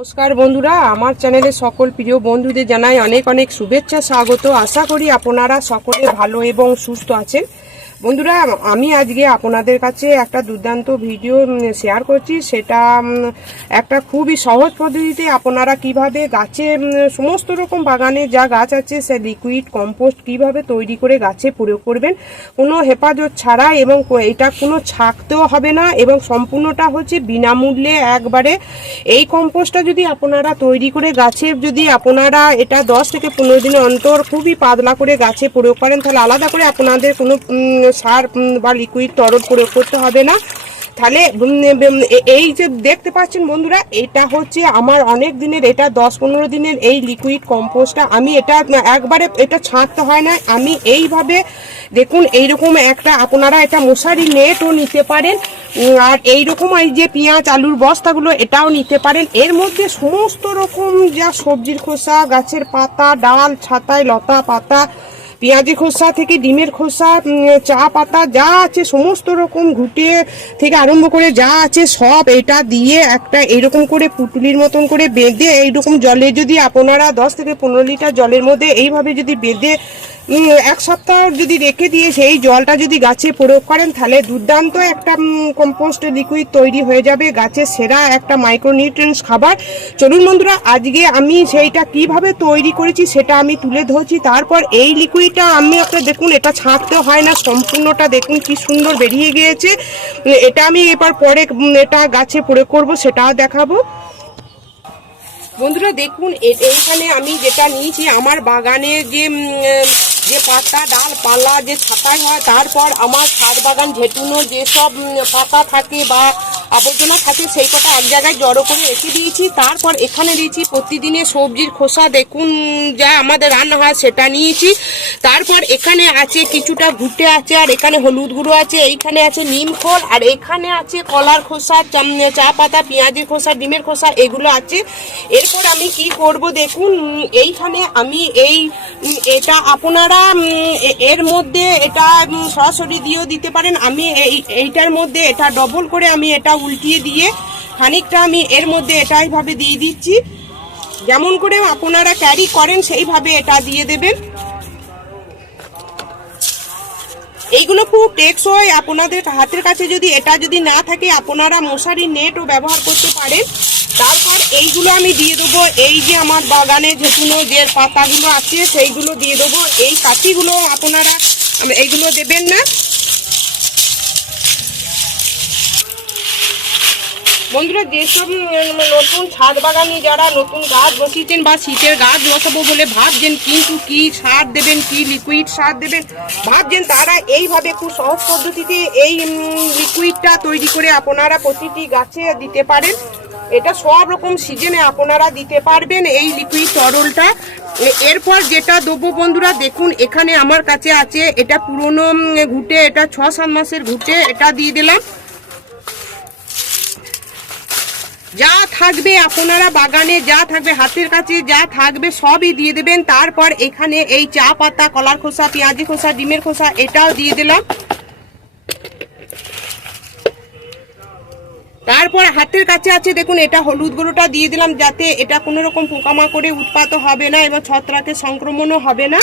নমস্কার বন্ধুরা, আমার চ্যানেলে সকল প্রিয় বন্ধুদের জানাই অনেক অনেক শুভেচ্ছা, স্বাগত। আশা করি আপনারা সকলে ভালো এবং সুস্থ আছেন। বন্ধুরা, আমি আজকে আপনাদের কাছে একটা দুর্দান্ত ভিডিও শেয়ার করছি। সেটা একটা খুবই সহজ পদ্ধতিতে আপনারা কীভাবে গাছে সমস্ত রকম বাগানে যা গাছ আছে, সে লিকুইড কম্পোস্ট কীভাবে তৈরি করে গাছে প্রয়োগ করবেন, কোনো হেফাজত ছাড়া এবং এটা কোনো ছাকতেও হবে না এবং সম্পূর্ণটা হচ্ছে বিনামূল্যে একবারে। এই কম্পোস্টটা যদি আপনারা তৈরি করে গাছে, যদি আপনারা এটা দশ থেকে পনেরো দিনের অন্তর খুবই পাতলা করে গাছে প্রয়োগ করেন, তাহলে আলাদা করে আপনাদের কোনো সার বা লিকুইড তরল প্রয়োগ করতে হবে না। তাহলে এই যে দেখতে পাচ্ছেন বন্ধুরা, এটা হচ্ছে আমার অনেক দিনের, এটা দশ পনেরো দিনের এই লিকুইড কম্পোস্টটা আমি এটা একবারে এটা ছাঁটতে হয় না। আমি এইভাবে, দেখুন, এইরকম একটা, আপনারা এটা মশারি নেটও নিতে পারেন। আর এইরকম এই যে পেঁয়াজ, আলুর বস্তাগুলো, এটাও নিতে পারেন। এর মধ্যে সমস্ত রকম যা সবজির খোসা, গাছের পাতা, ডাল, ছাতায় লতা পাতা পেঁয়াজি খোসা থেকে ডিমের খোসা চা পাতা, যা আছে, সমস্ত রকম ঘুটে থেকে আরম্ভ করে যা আছে সব এটা দিয়ে একটা এরকম করে পুটুলির মতন করে বেঁধে, এইরকম জলে যদি আপনারা দশ থেকে পনেরো লিটার জলের মধ্যে এইভাবে যদি বেঁধে এক সপ্তাহ যদি রেখে দিয়ে সেই জলটা যদি গাছে প্রয়োগ করেন, তাহলে দুর্দান্ত একটা কম্পোস্ট লিকুইড তৈরি হয়ে যাবে গাছের সেরা একটা মাইক্রোনিউট্রিয়েন্টস খাবার। চলুন বন্ধুরা, আজকে আমি সেইটা কীভাবে তৈরি করেছি সেটা আমি তুলে ধরছি। তারপর এই লিকুইডটা আমি আপনার, দেখুন, এটা ছাঁকতে হয় না, সম্পূর্ণটা দেখুন কি সুন্দর বেরিয়ে গিয়েছে। এটা আমি এবার পরে এটা গাছে প্রয়োগ করব, সেটাও দেখাবো। বন্ধুরা, দেখুন এইখানে আমি যেটা নিয়েছি, আমার বাগানে যে যে পাতা ডাল পালা যে ছাতাই হয় তারপর আমার ছাদ বাগান ঝেটুনো যেসব উম, পাতা থাকে বা আবর্জনা থাকে সেই কটা এক জায়গায় জড়ো করে রেখে দিয়েছি। তারপর এখানে দিয়েছি প্রতিদিনের সবজির খোসা, দেখুন যা আমাদের রান্না হয় সেটা নিয়েছি। তারপর এখানে আছে কিছুটা ঘুটে আছে, আর এখানে হলুদ গুঁড়ো আছে, এইখানে আছে নিম খোল, আর এখানে আছে কলার খোসা চা পাতা, পেঁয়াজের খোসা, ডিমের খোসা, এগুলো আছে। এরপর আমি কি করব দেখুন, এইখানে আমি এই, এটা আপনারা এর মধ্যে এটা সরাসরি দিয়েও দিতে পারেন। আমি এই, এইটার মধ্যে এটা ডবল করে আমি এটা উল্টিয়ে দিয়ে খানিকটা আমি এর মধ্যে এটা এইভাবে দিয়ে দিচ্ছি। যেমন করে আপনারা ক্যারি করেন, সেইভাবে এটা দিয়ে দেবেন। এইগুলো খুব টেকসই। আপনাদের হাতের কাছে যদি এটা যদি না থাকে, আপনারা মশারি, নেটও ব্যবহার করতে পারেন। তারপর এইগুলো আমি দিয়ে দেবো। এই যে আমার বাগানে যেগুলো যে পাতাগুলো আছে, সেইগুলো দিয়ে দেবো। এই কাঠিগুলো আপনারা, এইগুলো দেবেন না। বন্ধুরা যেসব নতুন ছাদ বাগানে যারা নতুন গাছ বসিয়েছেন বা শীতের গাছ বসাবো বলে ভাবছেন, কিন্তু কি সার দেবেন, কি লিকুইড সার দেবেন? ভাবছেন তারা এইভাবে খুব সহজ পদ্ধতিতে এই লিকুইডটা তৈরি করে আপনারা প্রতিটি গাছে দিতে পারেন। এটা সব রকম সিজনে আপনারা দিতে পারবেন এই লিকুইড তরলটা। এরপর যেটা দেবো বন্ধুরা, দেখুন, এখানে আমার কাছে আছে, এটা পুরনো ঘুটে, এটা ছ সাত মাসের ঘুটে, এটা দিয়ে দিলাম। যা থাকবে আপনারা বাগানে, যা থাকবে হাতের কাছে, যা থাকবে সবই দিয়ে দেবেন। তারপর এখানে এই চা পাতা, কলার খোসা, পেঁয়াজি খোসা, ডিমের খোসা, এটাও দিয়ে দিলাম। তারপর হাতের কাছে আছে, দেখুন, এটা হলুদ গুঁড়োটা দিয়ে দিলাম যাতে এটা কোনো রকম পোকামাকড়ে উৎপাত হবে না এবং ছত্রাকের সংক্রমণও হবে না।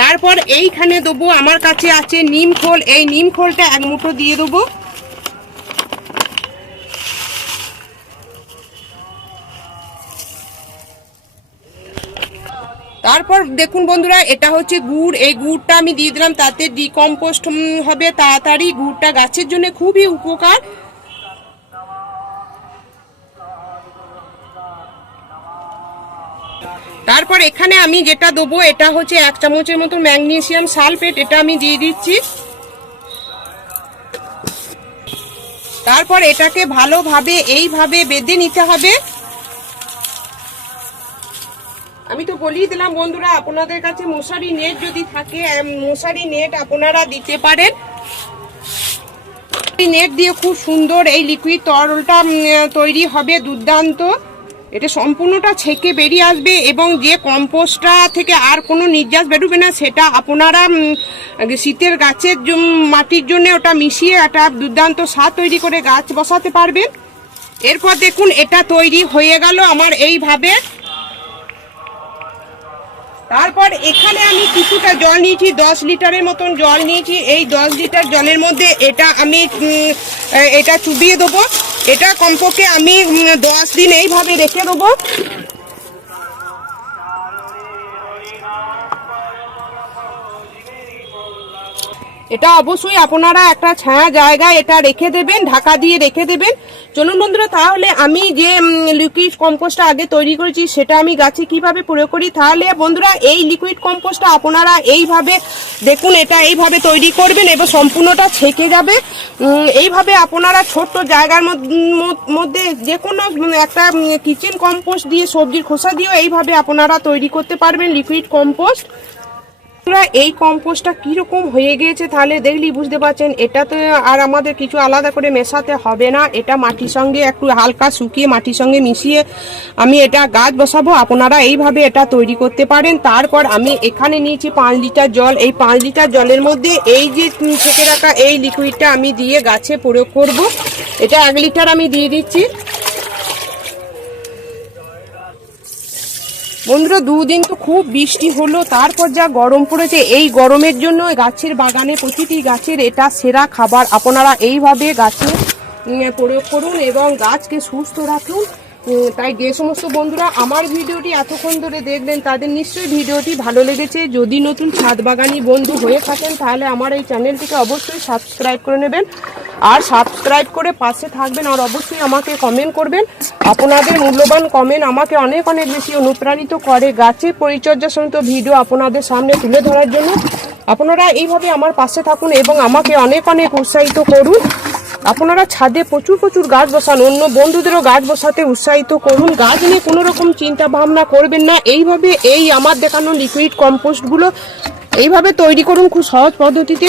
তারপর এইখানে দেবো, আমার কাছে আছে নিম খোল। এই নিম খোলটা এক মুঠো দিয়ে দেবো। তারপর দেখুন বন্ধুরা, এটা হচ্ছে গুড়। এই গুড়টা আমি দিয়ে দিলাম, তাতে ডিকম্পোস্ট হবে তাড়াতাড়ি। গুড়টা গাছের জন্য খুবই উপকার। তারপর এখানে আমি যেটা দেবো, এটা হচ্ছে এক চামচের মতো ম্যাগনেশিয়াম সালফেট, এটা আমি দিয়ে দিচ্ছি। তারপর এটাকে ভালোভাবে, এইভাবে বেঁধে নিতে হবে। আমি তো বলিয়ে দিলাম, বন্ধুরা, আপনাদের কাছে মশারি নেট যদি থাকে মশারি নেট আপনারা দিতে পারেন। নেট দিয়ে খুব সুন্দর এই লিকুইড তরলটা তৈরি হবে দুর্দান্ত। এটা সম্পূর্ণটা ছেঁকে বেরিয়ে আসবে এবং যে কম্পোস্টটা থেকে আর কোনো নির্যাস বেরোবে না, সেটা আপনারা শীতের গাছের মাটির জন্য ওটা মিশিয়ে একটা দুর্দান্ত সার তৈরি করে গাছ বসাতে পারবেন। এরপর দেখুন, এটা তৈরি হয়ে গেল আমার এইভাবে। তারপর এখানে আমি কিছুটা জল নিয়েছি, দশ লিটারের মতন জল নিয়েছি। এই দশ লিটার জলের মধ্যে এটা আমি এটা চুবিয়ে দেবো। এটা কমপক্ষে আমি দশ দিন এইভাবে রেখে দেবো। এটা অবশ্যই আপনারা একটা ছায়া জায়গায় এটা রেখে দেবেন, ঢাকা দিয়ে রেখে দেবেন। চলুন বন্ধুরা, তাহলে আমি যে লিকুইড কম্পোস্টটা আগে তৈরি করেছি, সেটা আমি গাছে কীভাবে প্রয়োগ করি? তাহলে বন্ধুরা, এই লিকুইড কম্পোস্টটা আপনারা এইভাবে দেখুন, এটা এইভাবে তৈরি করবেন এবং সম্পূর্ণটা ছেকে যাবে। এইভাবে আপনারা ছোট্ট জায়গার মধ্য- যে কোনো একটা কিচেন কম্পোস্ট দিয়ে সবজির খোসা দিয়েও এইভাবে আপনারা তৈরি করতে পারবেন লিকুইড কম্পোস্ট বন্ধুরা, এই কম্পোস্টটা কীরকম হয়ে গিয়েছে তাহলে দেখলি বুঝতে পারছেন। এটাতে আর আমাদের কিছু আলাদা করে মেশাতে হবে না। এটা মাটির সঙ্গে একটু হালকা শুকিয়ে মাটির সঙ্গে মিশিয়ে আমি এটা গাছ বসাবো। আপনারা এইভাবে এটা তৈরি করতে পারেন। তারপর আমি এখানে নিয়েছি পাঁচ লিটার জল। এই পাঁচ লিটার জলের মধ্যে এই যে থেকে রাখা এই লিকুইডটা আমি দিয়ে গাছে প্রয়োগ করব। এটা এক লিটার আমি দিয়ে দিচ্ছি। বন্ধুরা, দুদিন তো খুব বৃষ্টি হলো, তারপর যা গরম পড়েছে, এই গরমের জন্য গাছের বাগানে প্রতিটি গাছের এটা সেরা খাবার। আপনারা এইভাবে গাছে প্রয়োগ করুন এবং গাছকে সুস্থ রাখুন। তাই যে সমস্ত বন্ধুরা, আমার ভিডিওটি এতক্ষণ ধরে দেখলেন, তাদের নিশ্চয়ই ভিডিওটি ভালো লেগেছে। যদি নতুন ছাদ বাগানি বন্ধু হয়ে থাকেন, তাহলে আমার এই চ্যানেলটিকে অবশ্যই সাবস্ক্রাইব করে নেবেন। আর সাবস্ক্রাইব করে পাশে থাকবেন আর অবশ্যই আমাকে কমেন্ট করবেন। আপনাদের মূল্যবান কমেন্ট আমাকে অনেক অনেক বেশি অনুপ্রাণিত করে। গাছের পরিচর্যা সহিত ভিডিও আপনাদের সামনে তুলে ধরার জন্য। আপনারা এইভাবে আমার পাশে থাকুন এবং আমাকে অনেক অনেক উৎসাহিত করুন। আপনারা ছাদে প্রচুর প্রচুর গাছ বসান। অন্য বন্ধুদেরও গাছ বসাতে উৎসাহিত করুন। গাছ নিয়ে কোনো রকম চিন্তা ভাবনা করবেন না। এইভাবে এই আমার দেখানো লিকুইড কম্পোস্টগুলো এইভাবে তৈরি করুন খুব সহজ পদ্ধতিতে।